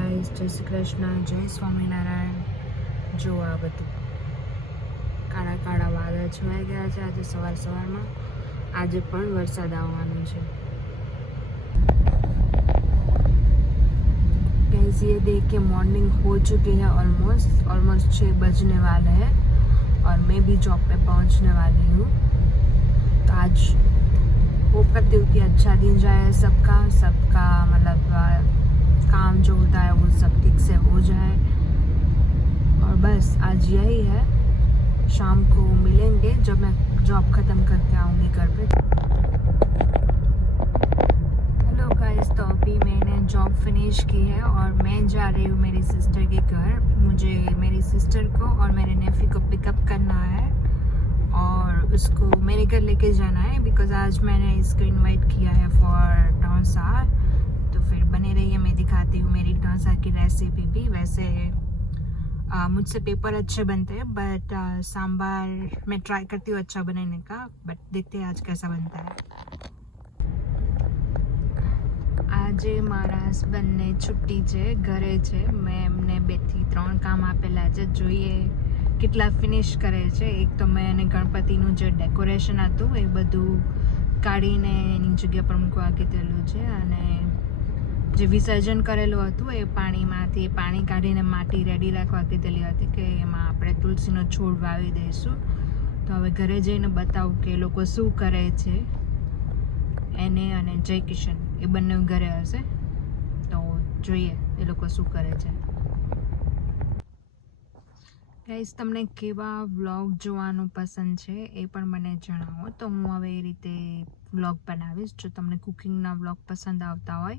Guys, જય શ્રી કૃષ્ણ, જય સ્વામિનારાયણ. જો આ બધું કાળા કાળા વાદળ છવાઈ ગયા છે. આજે સવારમાં આજે પણ વરસાદ આવવાનો છે. गाइस ये देख के मॉर्निंग हो चुकी है, ऑलमोस्ट 6 बजने वाले हैं और मैं भी जॉब पे पहुंचने वाली हूँ. तो आज होप करती हूँ कि अच्छा दिन जाए सबका मतलब काम जो होता है वो सब ठीक से हो जाए. और बस आज यही है, शाम को मिलेंगे जब मैं जॉब ख़त्म करके आऊँगी घर पे. हेलो गाइस, तो अभी मैंने जॉब फिनिश की है और मैं जा रही हूँ मेरी सिस्टर के घर. मुझे मेरी सिस्टर को और मेरे नेफी को पिकअप करना है और उसको मेरे घर लेके जाना है, बिकॉज आज मैंने इसको इनवाइट किया है फॉर डोसा. तो फिर बने रहिए, मैं दिखाती हूँ मेरी डोसा की रेसिपी भी. वैसे मुझसे पेपर अच्छे बनते हैं, बट सांबार मैं ट्राई करती हूँ अच्छा बनाने का, बट देखते हैं आज कैसा बनता है. આજે મારા હસબન્ડને છૂટી છે, ઘરે છે. મેં એમને 2 થી 3 કામ આપેલા છે, જોઈએ કેટલા ફિનિશ કરે છે. એક તો મેં એને ગણપતિનું જે ડેકોરેશન હતું એ બધું કાઢીને એની જગ્યા પર મૂકવા કીધેલું છે, અને જે વિસર્જન કરેલું હતું એ પાણીમાંથી પાણી કાઢીને માટી રેડી રાખવા કીધેલી હતી કે એમાં આપણે તુલસીનો છોડ વાવી દઈશું. તો હવે ઘરે જઈને બતાવું કે એ લોકો શું કરે છે. એને અને જય કિશન એ બંને ઘરે હશે, તો જોઈએ એ લોકો શું કરે છે. ગાઈસ, તમને કેવા વ્લોગ જોવાનું પસંદ છે એ પણ મને જણાવો, તો હું હવે એ રીતે વ્લોગ બનાવીશ. જો તમને કુકિંગના વ્લોગ પસંદ આવતા હોય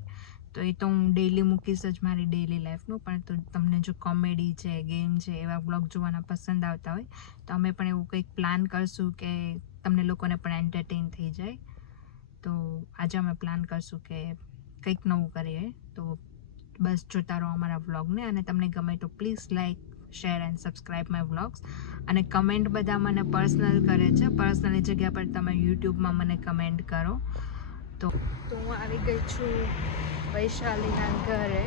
તો એ તો હું ડેઈલી મૂકીશ જ, મારી ડેઈલી લાઈફનું. પણ તો તમને જો કોમેડી છે, ગેમ છે, એવા વ્લોગ જોવાના પસંદ આવતા હોય તો અમે પણ એવું કંઈક પ્લાન કરશું કે તમને લોકોને પણ એન્ટરટેન થઈ જાય. તો આજે અમે પ્લાન કરશું કે કંઈક નવું કરીએ. તો બસ જોતા રહો અમારા વ્લોગને, અને તમને ગમે તો please like, share and subscribe my vlogs. અને કમેન્ટ બધા મને પર્સનલ કરે છે, પર્સનલી જગ્યા પર તમે યુટ્યુબમાં મને કમેન્ટ કરો. તો હું આવી ગઈ છું વૈશાલીના ઘરે.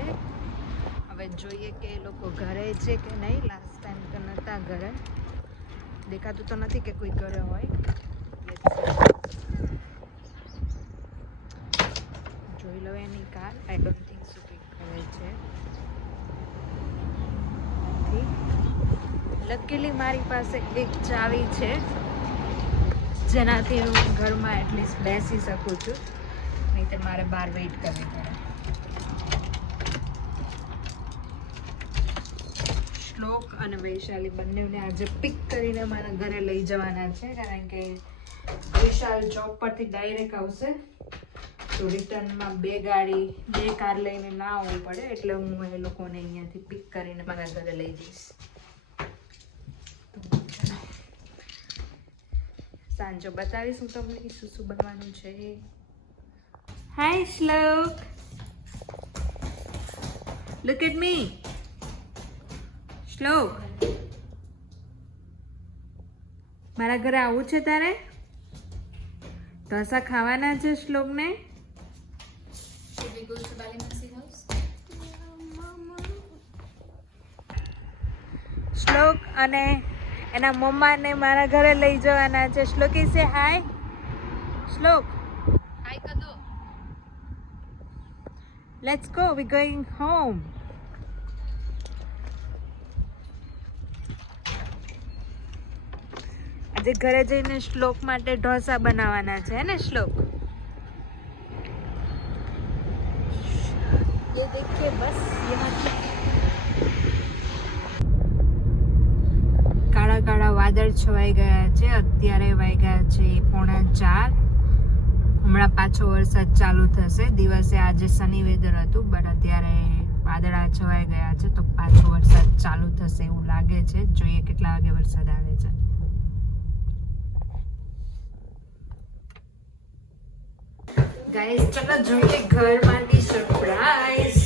હવે જોઈએ કે એ લોકો ઘરે છે કે નહીં. લાસ્ટ ટાઈમ તો નહોતા ઘરે, દેખાતું તો નથી કે કોઈ ઘરે હોય. જોઈ લો એની car. I don't think so કંઈક કરે છે. લકીલી મારી પાસે એક ચાવી છે જેનાથી હું ઘરમાં એટલીસ્ટ બેસી શકું છું, નહીં તો મારે બહાર વેઇટ કરવી પડે. શ્લોક અને વૈશાલી બંનેને આજે પિક કરીને મારા ઘરે લઈ જવાના છે, કારણ કે વિશાલ જોબ પરથી ડાયરેક્ટ આવશે, તો રિટર્નમાં 2 કાર લઈને ના આવવું પડે, એટલે હું એ લોકોને અહીંયાથી પિક કરીને મારા ઘરે લઈ જઈશ. સાંજે બતાવીશ હું તમને શું શું બનવાનું છે. હાય શ્લોક, લુક એટ મી. શ્લોક, મારા ઘરે આવું છે તારે? ઢોસા ખાવાના છે શ્લોકને? શ્લોક અને એના મમ્માને મારા ઘરે લઈ જવાના છે. શ્લોકી સે હાય. શ્લોક, હાય કર દો. Let's go, V going home. આજે ઘરે જઈને શ્લોક માટે ઢોસા બનાવવાના છે ને શ્લોક? ये देखिए बस यहाँ કાળા કાળા વાદળ છવાઈ ગયા છે. અત્યારે વાગ્યા છે 3:45. હમણાં પાછો વરસાદ ચાલુ થશે. દિવસે આજે સની વેધર હતું, બટ અત્યારે વાદળા છવાઈ ગયા છે, તો પાછો વરસાદ ચાલુ થશે એવું લાગે છે. જોઈએ કેટલા વાગે વરસાદ આવે છે. ગાઈસ, ચલો જોઈએ ઘર માટે સરપ્રાઈઝ.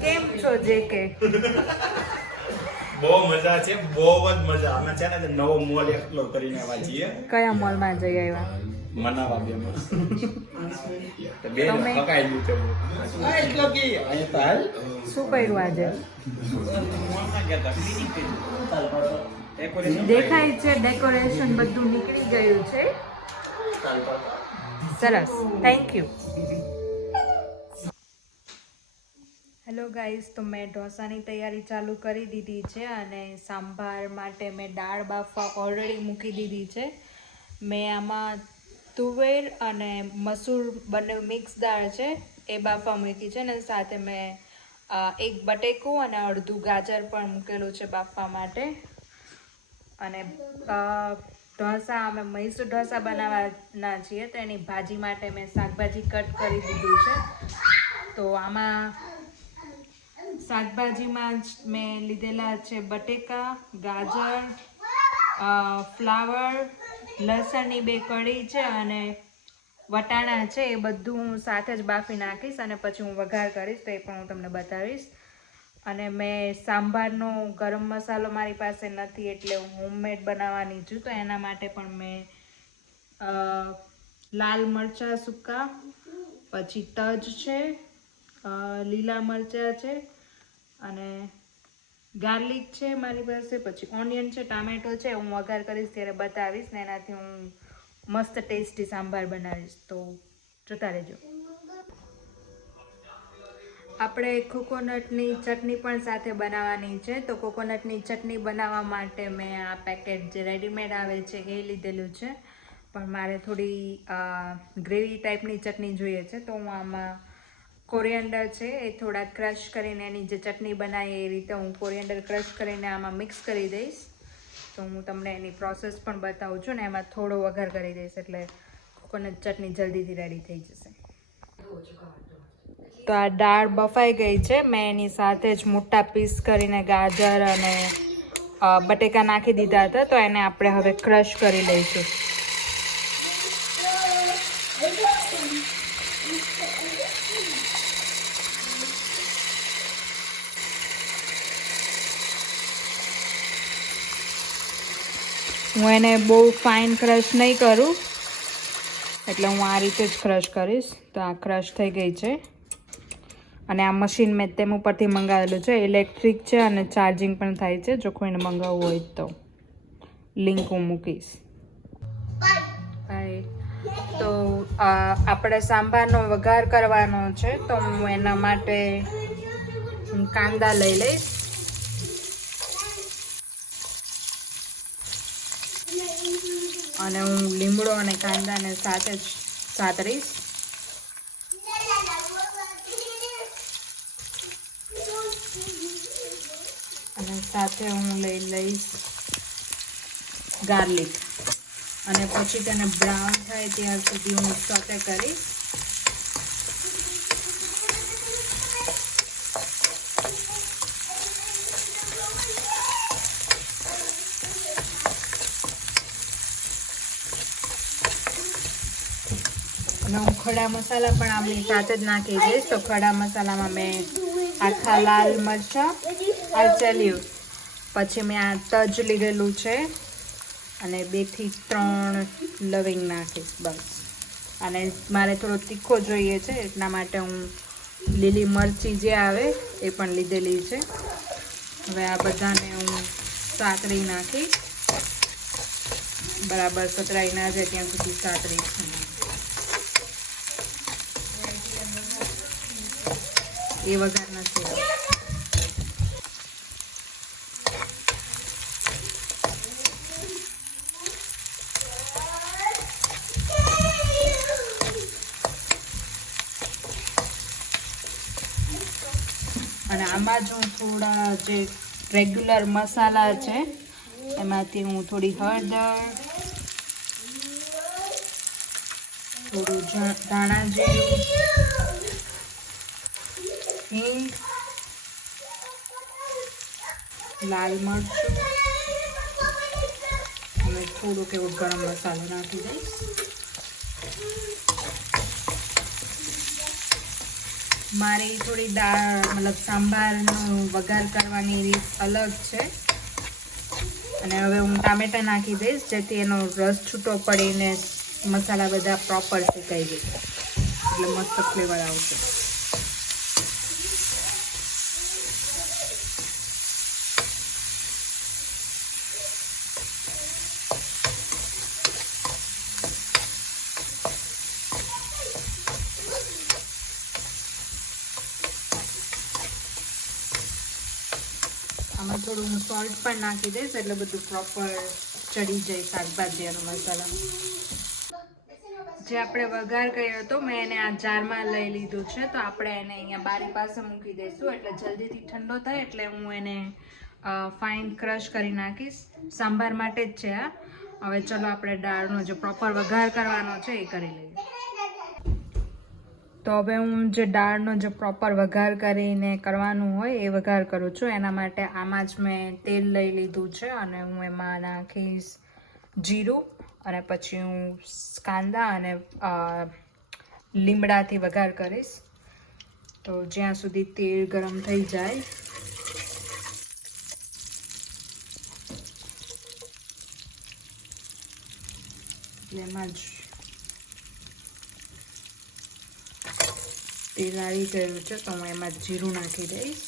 કેમ છો જેકે? બહુ મજા છે, બહુ જ મજા. અમે છે ને નવો મોલ એક્સપ્લોર કરીને આવ્યા છીએ. કયા મોલમાં જઈ આવ્યા? મનાવા બેમાં. તો બે તમે? પકાઈ દીધું છે આ એટલો કે અહીંયા તો હાલ શું કર્યું આજે? મોણ ના ગયા તા ક્લીનિંગ કર્યું ડેકોરેશન દેખાય છે ડેકોરેશન બધું નીકળી ગયું છે. સરસ, થેન્ક યુ. હેલો ગાઈઝ, તો મેં ઢોસાની તૈયારી ચાલુ કરી દીધી છે અને સાંભાર માટે મેં દાળ બાફવા ઓલરેડી મૂકી દીધી છે. મેં આમાં તુવેર અને મસૂર બંને મિક્સ દાળ છે એ બાફવા મૂકી છે, અને સાથે મેં એક બટેકું અને અડધું ગાજર પણ મૂકેલું છે બાફવા માટે. અને ઢોસા અમે મૈસૂર ઢોસા બનાવવાના છીએ, તો એની ભાજી માટે મેં શાકભાજી કટ કરી દીધું છે. તો આમાં શાકભાજીમાં જ મેં લીધેલા છે બટેકા, ગાજર, ફ્લાવર, લસણની 2 કળી છે અને વટાણા છે. એ બધું હું સાથે જ બાફી નાખીશ અને પછી હું વઘાર કરીશ, તો એ પણ હું તમને બતાવીશ. અને મેં સાંભારનો ગરમ મસાલો મારી પાસે નથી, એટલે હું હોમમેડ બનાવવાની છું. તો એના માટે પણ મેં લાલ મરચાં સૂકા, પછી તજ છે, લીલા મરચાં છે અને ગાર્લિક છે મારી પાસે, પછી ઓનિયન છે, ટામેટો છે. હું વઘાર કરીશ ત્યારે બતાવીશ ને એનાથી હું મસ્ત ટેસ્ટી સાંભાર બનાવીશ, તો જોતા રહેજો. આપણે કોકોનટની ચટણી પણ સાથે બનાવવાની છે. તો કોકોનટની ચટણી બનાવવા માટે મેં આ પેકેટ જે રેડીમેડ આવે છે એ લીધેલું છે, પણ મારે થોડી ગ્રેવી ટાઈપની ચટણી જોઈએ છે. તો હું આમાં કોરિએન્ડર છે એ થોડા ક્રશ કરીને એની જે ચટણી બનાવી એ રીતે હું કોરિએન્ડર ક્રશ કરીને આમાં મિક્સ કરી દઈશ. તો હું તમને એની પ્રોસેસ પણ બતાવું છું, ને એમાં થોડો વઘાર કરી દઈશ એટલે કોકોનટ ચટણી જલ્દીથી રેડી થઈ જશે. તો આ દાળ બફાઈ ગઈ છે. મેં એની સાથે જ મોટા પીસ કરીને ગાજર અને બટેકા નાખી દીધા હતા, તો એને આપણે હવે ક્રશ કરી લઈશું. હું એને બહુ ફાઇન ક્રશ નહીં કરું, એટલે હું આ રીતે જ ક્રશ કરીશ. તો આ ક્રશ થઈ ગઈ છે અને આ મશીન મેં તેમ ઉપરથી મંગાવેલું છે. ઇલેક્ટ્રિક છે અને ચાર્જિંગ પણ થાય છે. જો કોઈને મંગાવવું હોય તો લિંક હું મૂકીશ. તો આપણે સાંભારનો વઘાર કરવાનો છે, તો હું એના માટે કાંદા લઈ લઈશ. અને હું લીમડો અને કાંદાને સાથે જ સાતરીશ. અને સાથે હું લઈ લઈશ ગાર્લિક, અને પછી તેને બ્રાઉન થાય ત્યાં સુધી હું સોતે કરીશ. અને હું ખડા મસાલા પણ આમની સાથે જ નાખી દઈશ. તો ખડા મસાલામાં મેં આખા લાલ મરચાં, આચલ્યું, પછી મેં આ તજ લીધેલું છે અને 2 થી 3 લવિંગ નાખીશ બસ. અને મારે થોડો તીખો જોઈએ છે એટલા માટે હું લીલી મરચી જે આવે એ પણ લીધેલી છે. હવે આ બધાને હું સાતરી નાખી, બરાબર સતરાઈ ના જાય ત્યાં સુધી સાતરી. એ વઘાર નથી. અને આમાં જ હું થોડા જે રેગ્યુલર મસાલા છે એમાંથી હું થોડી હળદર, થોડું ધાણા જીરું, હિંગ, લાલ મરચું અને થોડુંક એવો ગરમ મસાલો નાખી દઈશ. મારી થોડી દાળ મતલબ સાંભારનો વઘાર કરવાની રીત અલગ છે. અને હવે હું ટામેટા નાખી દઈશ જેથી એનો રસ છૂટો પડીને મસાલા બધા પ્રોપર સુકાઈ જાય. એટલે મસ્ત ફ્લેવર આવશે. આમાં થોડું હું સોલ્ટ પણ નાખી દઈશ એટલે બધું પ્રોપર ચડી જાય શાકભાજી અને મસાલા. જે આપણે વઘાર કર્યો હતો મેં એને આ જારમાં લઈ લીધું છે, તો આપણે એને અહીંયા બારી પાસે મૂકી દઈશું એટલે જલ્દીથી ઠંડો થાય એટલે હું એને ફાઇન ક્રશ કરી નાખીશ. સાંભાર માટે જ છે આ. હવે ચલો આપણે દાળનો જે પ્રોપર વઘાર કરવાનો છે એ કરી લઈએ. તો હવે હું જે દાળનો જે પ્રોપર વઘાર કરીને કરવાનું હોય એ વઘાર કરું છું. એના માટે આમાં જ મેં તેલ લઈ લીધું છે અને હું એમાં નાખીશ જીરું અને પછી હું કાંદા અને લીમડાથી વઘાર કરીશ. તો જ્યાં સુધી તેલ ગરમ થઈ જાય એમાં જ તેલ આવી ગયું છે તો હું એમાં જીરું નાખી દઈશ.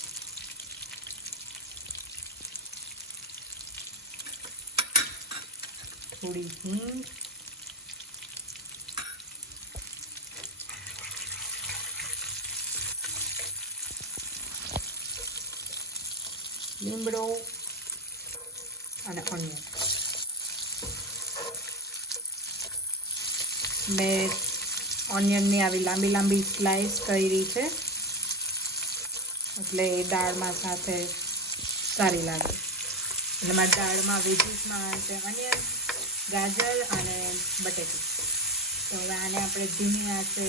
થોડી હિંગ, લીમડો અને ઓનિયન. મેં ઓનિયનની આવી લાંબી લાંબી સ્લાઇસ કરી છે એટલે એ દાળમાં સાથે સારી લાગે. એટલે મારી દાળમાં વેજીસમાં છે ઓનિયન, ગાજર અને બટેટું. તો હવે આને આપણે ધીમી આંચે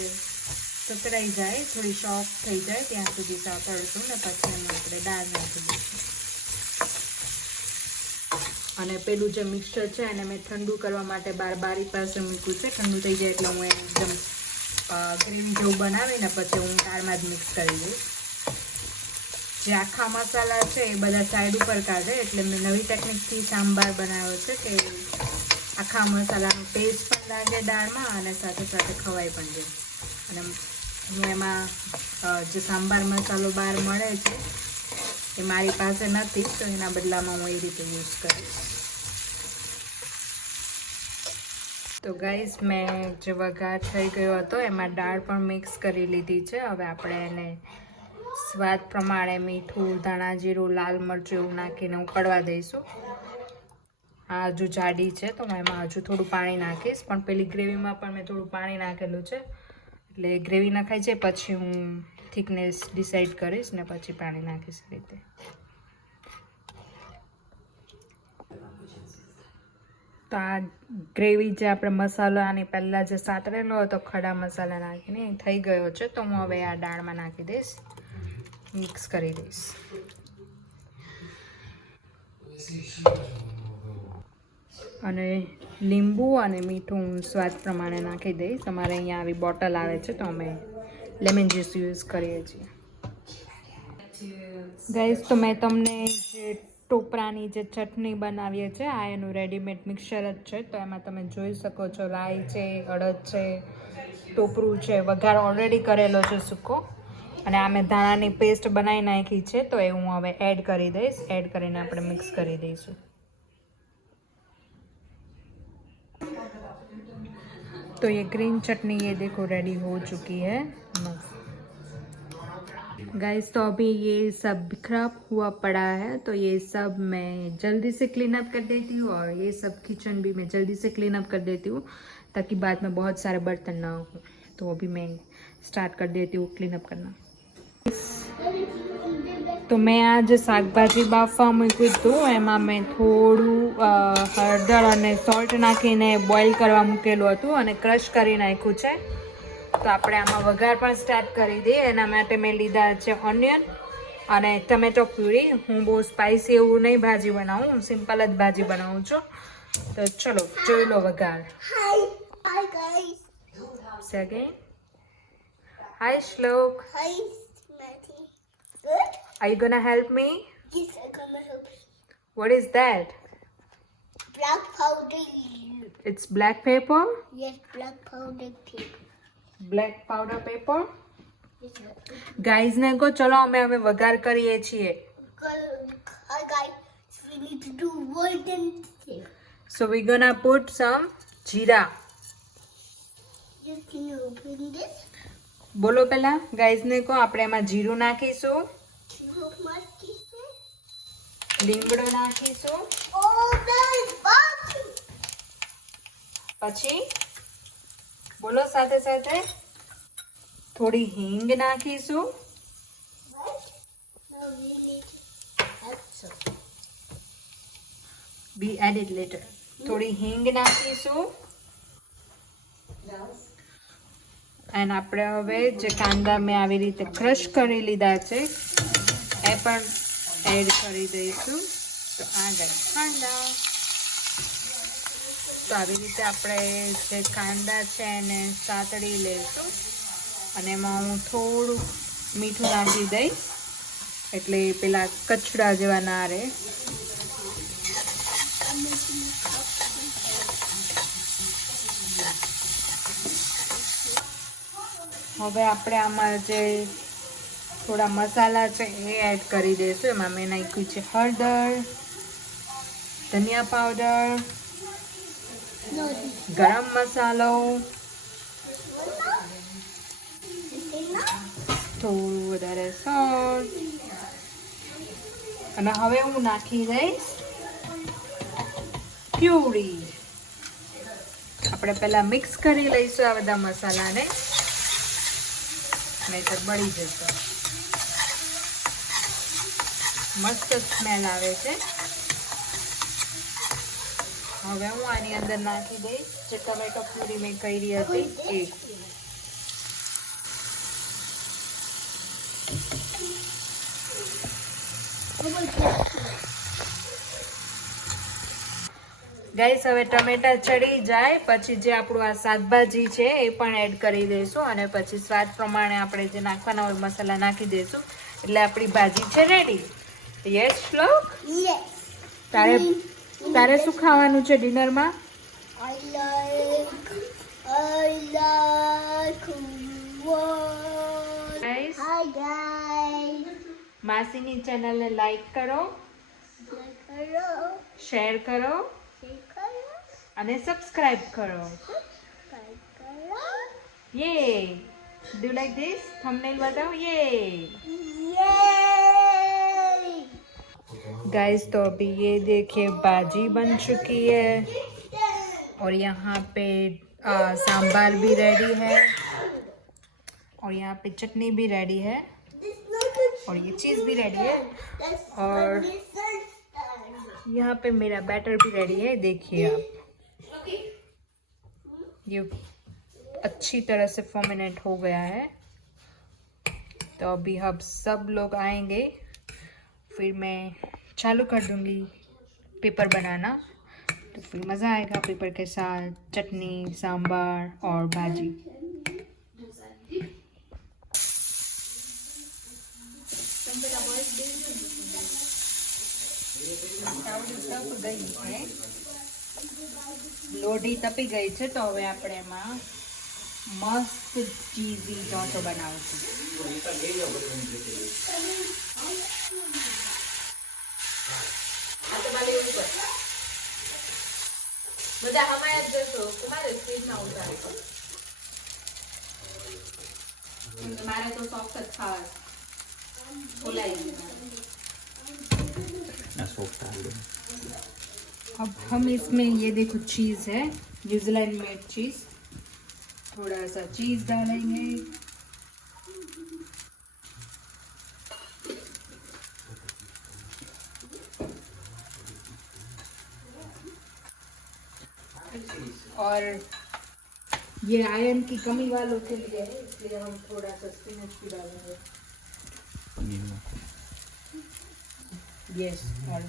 સતરાઈ જાય, થોડી સોફ્ટ થઈ જાય ત્યાં સુધી સાતળશું ને પછી એમાં આપણે દાળ નાખી દઈશું. અને પેલું જે મિક્સચર છે એને મેં ઠંડુ કરવા માટે બારી પાસે મૂક્યું છે. ઠંડુ થઈ જાય એટલે હું એને એકદમ ગ્રેવી જેવું બનાવીને પછી હું દાળમાં જ મિક્સ કરી દઈશ. જે આખા મસાલા છે એ બધા સાઈડ ઉપર કાઢે એટલે મેં નવી ટેકનિકથી સાંભાર બનાવ્યો છે કે આખા મસાલાનો ટેસ્ટ પણ લાગે દાળમાં અને સાથે સાથે ખવાય પણ જાય. અને હું એમાં જે સાંભાર મસાલો બહાર મળે છે એ મારી પાસે નથી તો એના બદલામાં હું એ રીતે યુઝ કરીશ. તો ગાઈસ મેં જે વઘાર થઈ ગયો હતો એમાં દાળ પણ મિક્સ કરી લીધી છે. હવે આપણે એને સ્વાદ પ્રમાણે મીઠું, ધાણા જીરું, લાલ મરચું એવું નાખીને ઉકળવા દઈશું. આ હજુ જાડી છે તો હું એમાં હજુ થોડું પાણી નાખીશ, પણ પેલી ગ્રેવીમાં પણ મેં થોડું પાણી નાખેલું છે એટલે ગ્રેવી નખાઈ જાય પછી હું થિકનેસ ડિસાઈડ કરીશ ને પછી પાણી નાખીશ રીતે. તો આ ગ્રેવી જે આપણે મસાલો આની પહેલાં જે સાતરેલો હતો ખડા મસાલા નાખીને થઈ ગયો છે તો હું હવે આ દાળમાં નાખી દઈશ, મિક્સ કરી દઈશ. અને લીંબુ અને મીઠું સ્વાદ પ્રમાણે નાખી દઈશ. અમારે અહીંયા આવી બોટલ આવે છે તો અમે લેમન જ્યુસ યુઝ કરીએ છીએ. ગાઈસ તો મેં તમને જે ટોપરાની જે ચટણી બનાવીએ છીએ આ એનું રેડીમેડ મિક્સર જ છે. તો એમાં તમે જોઈ શકો છો રાઈ છે, અડદ છે, ટોપરું છે, વઘાર ઓલરેડી કરેલો છે સૂકો, અને આ મેં ધાણાની પેસ્ટ બનાવી નાખી છે તો એ હું હવે એડ કરી દઈશ. એડ કરીને આપણે મિક્સ કરી દઈશું. तो ये ग्रीन चटनी ये देखो रेडी हो चुकी है मस्त. गाइस तो अभी ये सब बिखरा हुआ पड़ा है तो ये सब मैं जल्दी से क्लीन अप कर देती हूँ और ये सब किचन भी मैं जल्दी से क्लीन अप कर देती हूँ ताकि बाद में बहुत सारे बर्तन ना हो. तो अभी मैं स्टार्ट कर देती हूँ क्लीन अप करना. तो मैं आज શાકભાજી બાફવા મૂક્યું હતું એમાં મેં થોડું હળદર અને સોલ્ટ નાખીને બોઇલ કરવા મૂકેલું હતું અને ક્રશ કરી નાખ્યું છે. તો આપણે આમાં વઘાર પણ સ્ટાર્ટ કરી દઈએ. એના માટે મેં લીધા છે ઓનિયન અને ટમેટો પ્યુરી. હું બહુ સ્પાઇસી એવું નહીં ભાજી બનાવું, હું સિમ્પલ જ ભાજી બનાવું છું. તો ચલો જોઈ લો વઘાર. Hi guys. Say again. Hi Shlok. Hi Smarty. Good? Are you gonna help me? Yes, I'm gonna help you. What is that? Black powder. It's black pepper. Yes, black powder pig. Black powder paper. Guys ને કહો ચલો અમે હવે વઘાર કરીએ છીએ. Hi guys, we need to do golden thing. So we gonna put some jeera. You can open this. બોલો પેલા ગાઈઝ ને કહો આપણે એમાં જીરું નાખીશું, Look my kisses. લીમડો નાખીશું, Oh, there's box. પછી બોલો સાથે સાથે થોડી હિંગ નાખીશું. What? No, we need to add some. Be added later. થોડી હિંગ નાખીશું. Now, એન્ડ આપણે હવે જે કાંદા મેં આવી રીતે ક્રશ કરી લીધા છે એ પણ એડ કરી દઈશું. તો આ ગયા કાંદા. તો આવી રીતે આપણે જે કાંદા છે એને સાતળી લઈશું અને એમાં હું થોડું મીઠું નાખી દઈશ એટલે પેલા કચડા જેવા ના રહે. હવે આપણે આમાં જે થોડા મસાલા છે એ એડ કરી દઈશું. એમાં મેં નાખ્યું છે હળદર, ધનિયા પાવડર, no, ગરમ મસાલો, થોડું વધારે સોલ્ટ અને હવે હું નાખી દઈશ પ્યુરી. આપણે પહેલા મિક્સ કરી લઈશું આ બધા મસાલાને, નહીંતર બળી જશે. મસ્ત સ્મેલ આવે છે. હવે હું આની અંદર નાખી દઈશ જે ટમેટો પ્યુરી મેં કરી હતી એ. ગાઈસ હવે ટમેટા ચડી જાય પછી જે આપણું આ શાકભાજી છે એ પણ એડ કરી દઈશું અને પછી સ્વાદ પ્રમાણે આપણે જે નાખવાના હોય મસાલા નાખી દઈશું એટલે આપણી ભાજી છે રેડી. યસ શ્લોક, yes. તારે શું ખાવાનું છે ડિનરમાં? I like what? Guys Hi guys. માસીની ચેનલને લાઈક કરો, Hello. શેર કરો અને સબસ્ક્રાઇબ કરો. યે, do you like this? Thumbnail બતાવો. યે Yay! गाइस तो अभी ये देखिए भाजी बन चुकी है और यहाँ पे सांभर भी रेडी है और यहाँ पे चटनी भी रेडी है और ये चीज़ भी रेडी है और यहाँ पे मेरा बैटर भी रेडी है. देखिए आप ये अच्छी तरह से फर्मेंट हो गया है. तो अभी हम सब लोग आएंगे फिर मैं चालू कर दूंगी पेपर बनाना. तो फिर मज़ा आएगा पेपर के साथ चटनी, सांभर और भाजी. લોઢી તપી ગઈ છે તો હવે આપણે એમાં મસ્ત ચીઝી ઢોસો બનાવશું. બધા હમાયા જ જશો તમારે સ્પીડમાં ઉતારશો. મારે તો સોફ્ટ જ ખાવા ખોલાઈ ગયું. अब हम इसमें ये देखो चीज़ है न्यूजीलैंड मेड चीज़. थोड़ा सा चीज़ डालेंगे. और ये आयरन की कमी वालों के लिए है इसलिए हम थोड़ा सा स्पिनच भी डालेंगे. यस. और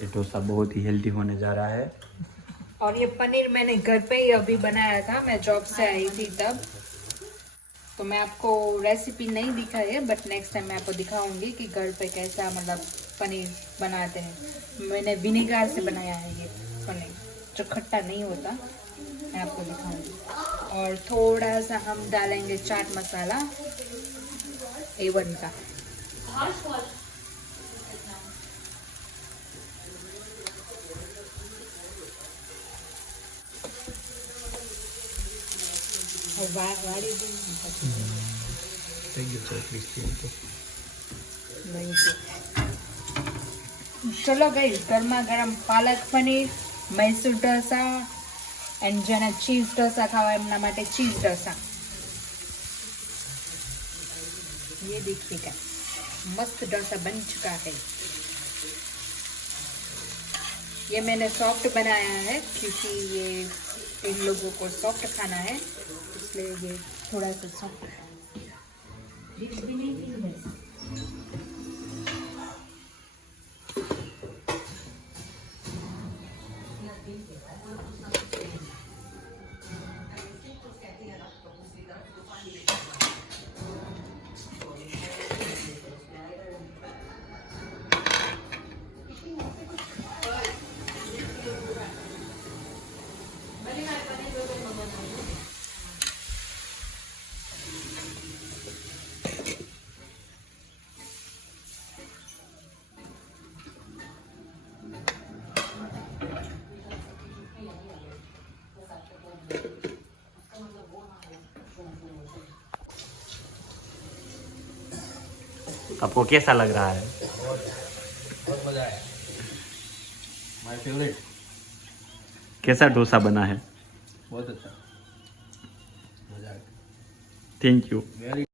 ये डोसा बहुत ही हेल्दी होने जा रहा है. और ये पनीर मैंने घर पे ही अभी बनाया था, मैं जॉब से आई थी तब. तो मैं आपको रेसिपी नहीं दिखाई है बट नेक्स्ट टाइम मैं आपको दिखाऊंगी कि घर पे कैसा मतलब पनीर बनाते हैं. मैंने विनेगर से बनाया है ये पनीर. जो खट्टा नहीं होता, मैं आपको दिखाऊंगी। और थोड़ा सा हम डालेंगे चाट मसाला A1 का। और वाड़ी चलो गई गर्मा गरम पालक पनीर, मैसूर ढोसा एंड जेने चीज ढोसा खावा एमना माटे चीज ढोसा। ये देखिएगा मस्त डोसा बन चुका है। ये मैंने सॉफ्ट बनाया है क्योंकि ये इन लोगों को सॉफ्ट खाना है, इसलिए ये थोड़ा सा सॉफ्ट है। आपको कैसा लग रहा है? बहुत मजा आया, माय फेवरेट। कैसा डोसा बना है? बहुत अच्छा, मजा आया। Thank you. वेरी